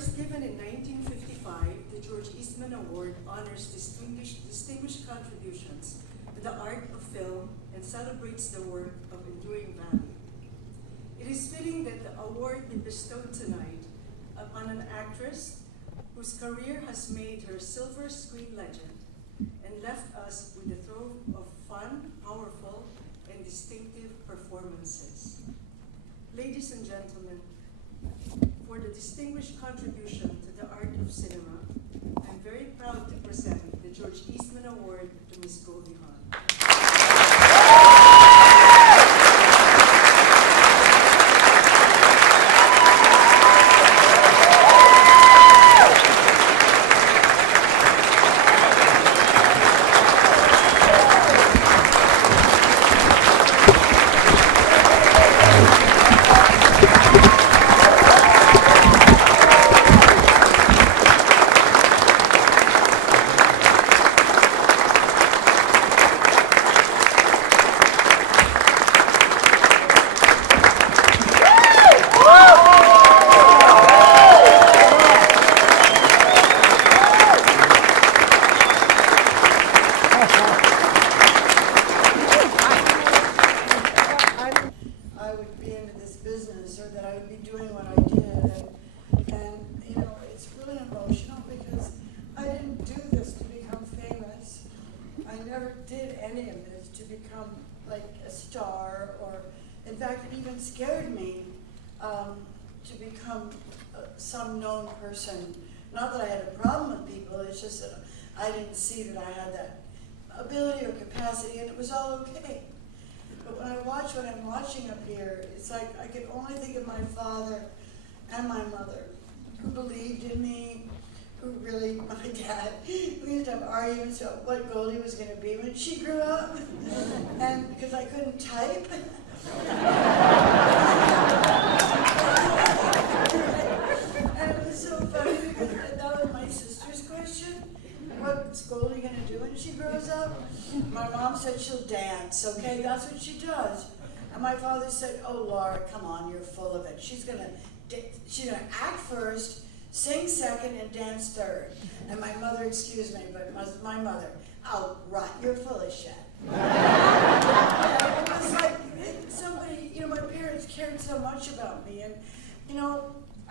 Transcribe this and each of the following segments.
First given in 1955, the George Eastman Award honors distinguished contributions to the art of film and celebrates the work of enduring value. It is fitting that the award be bestowed tonight upon an actress whose career has made her silver screen legend and left us with a trove of fun, powerful, and distinctive performances. Ladies and gentlemen, for the distinguished contribution to the art of cinema, I'm very proud to present the George Eastman Award to Ms. Goldie Hawn. Scared me to become some known person. Not that I had a problem with people, it's just that I didn't see that I had that ability or capacity, and it was all okay. But when I watch what I'm watching up here, it's like I can only think of my father and my mother, who believed in me, who really, my dad, we used to have arguments about what Goldie was going to be when she grew up, and because I couldn't type. And it was so funny because that was my sister's question. What's Goldie going to do when she grows up? My mom said she'll dance, okay? That's what she does. And my father said, oh, Laura, come on, you're full of it. She's gonna act first, sing second, and dance third. And my mother, excuse me, but my mother, oh, right, you're full of shit. It was like somebody, my parents cared so much about me, and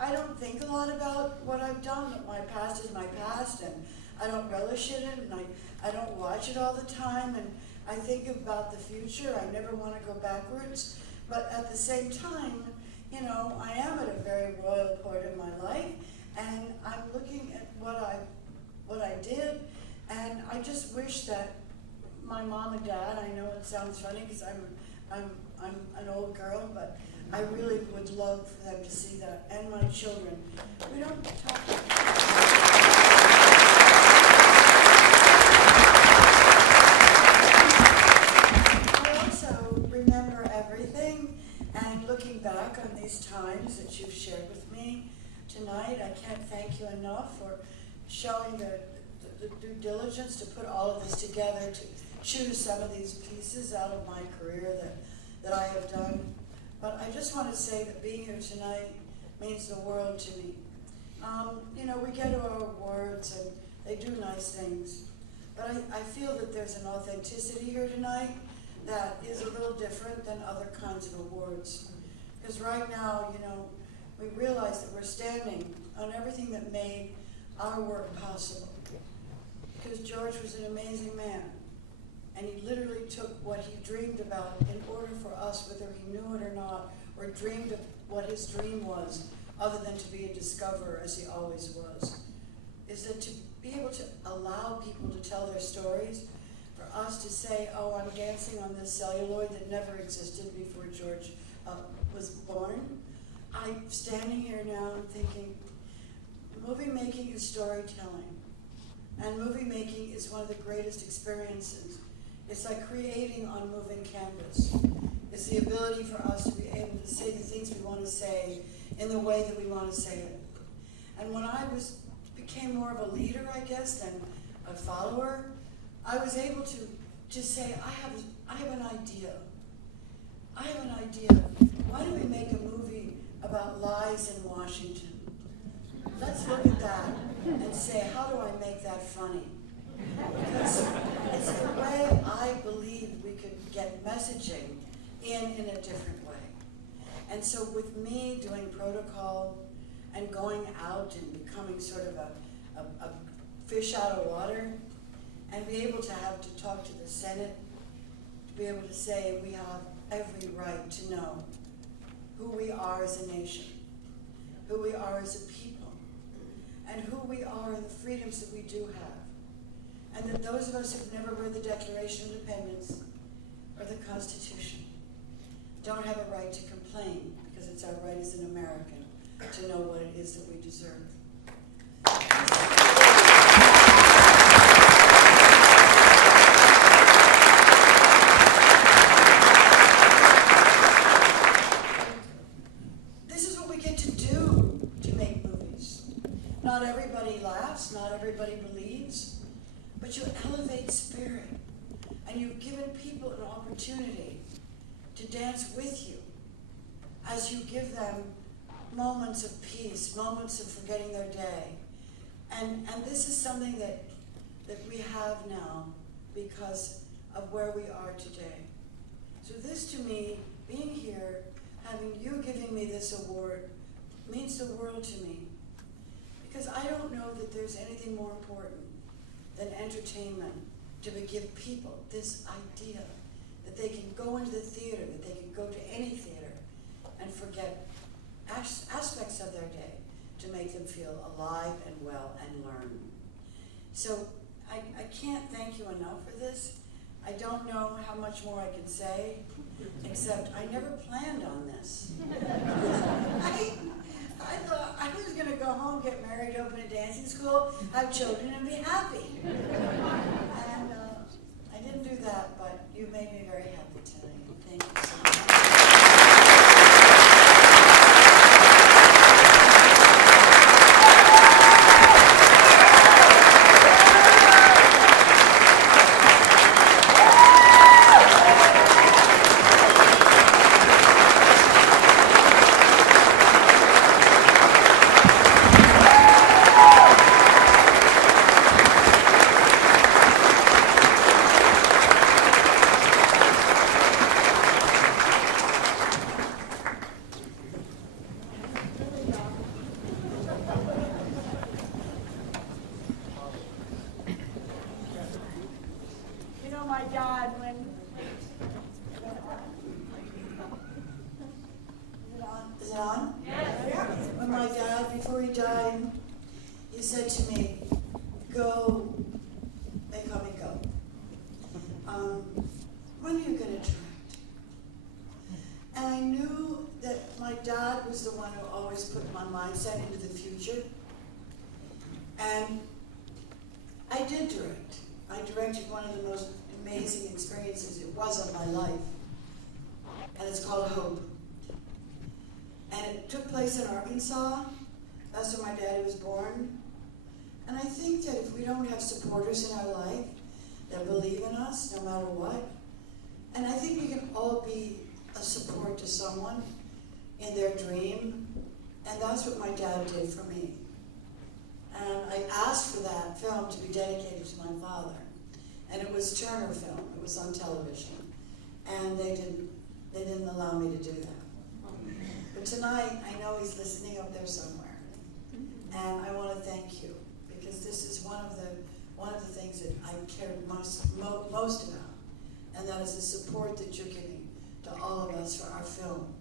I don't think a lot about what I've done. My past is my past, and I don't relish in it, and I don't watch it all the time, and I think about the future. I never want to go backwards, but at the same time, I am at a very royal point in my life, and I'm looking at what I did, and I just wish that my mom and dad, I know it sounds funny because I'm an old girl, but I really would love for them to see that, and my children. We don't talk I also remember everything, and looking back on these times that you've shared with me tonight, I can't thank you enough for showing the due diligence to put all of this together, to choose some of these pieces out of my career that I have done. But I just want to say that being here tonight means the world to me. We get our awards and they do nice things, but I feel that there's an authenticity here tonight that is a little different than other kinds of awards. Because right now, we realize that we're standing on everything that made our work possible. Because George was an amazing man. And he literally took what he dreamed about in order for us, whether he knew it or not, or dreamed of what his dream was, other than to be a discoverer, as he always was, is that to be able to allow people to tell their stories, for us to say, oh, I'm dancing on this celluloid that never existed before George was born. I'm standing here now and thinking, movie making is storytelling. And movie making is one of the greatest experiences. It's like creating on moving canvas. It's the ability for us to be able to say the things we want to say in the way that we want to say it. And when I became more of a leader, I guess, than a follower, I was able to say, I have an idea. I have an idea. Why don't we make a movie about lies in Washington? Let's at that and say, how do I make that funny? Because it's the way I believe we could get messaging in a different way. And so with me doing protocol and going out and becoming sort of a fish out of water, and be able to have to talk to the Senate, to be able to say we have every right to know who we are as a nation, who we are as a people, and who we are and the freedoms that we do have. And that those of us who've never read the Declaration of Independence or the Constitution don't have a right to complain, because it's our right as an American to know what it is that we deserve. This is what we get to do to make movies. Not everybody laughs, not everybody believes, but you elevate spirit, and you've given people an opportunity to dance with you as you give them moments of peace, moments of forgetting their day. And this is something that we have now because of where we are today. So this, to me, being here, having you giving me this award, means the world to me. Because I don't know that there's anything more important than entertainment, to give people this idea that they can go into the theater, that they can go to any theater and forget aspects of their day to make them feel alive and well and learn. So I can't thank you enough for this. I don't know how much more I can say, except I never planned on this. I thought I was going to go home, get married, open a dancing school, have children, and be happy. And I didn't do that, but you made me very happy tonight. Thank you so much. My dad, when Is it on? yes. Yeah. When my dad, before he died, he said to me, go, they call me go. When are you going to direct? And I knew that my dad was the one who always put my mindset into the future. And I did direct. I directed one of the most amazing experiences it was of my life. And it's called Hope. And it took place in Arkansas. That's where my daddy was born. And I think that if we don't have supporters in our life that believe in us, no matter what, and I think we can all be a support to someone in their dream, and that's what my dad did for me. And I asked for that film to be dedicated to my father. And it was Turner Film. It was on television. And they didn't allow me to do that. But tonight, I know he's listening up there somewhere. And I want to thank you, because this is one of the things that I care most about. And that is the support that you're giving to all of us for our film,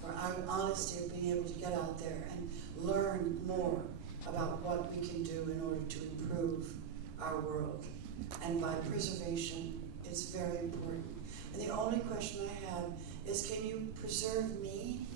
for our honesty of being able to get out there and learn more about what we can do in order to improve our world. And by preservation, it's very important. And the only question I have is, can you preserve me?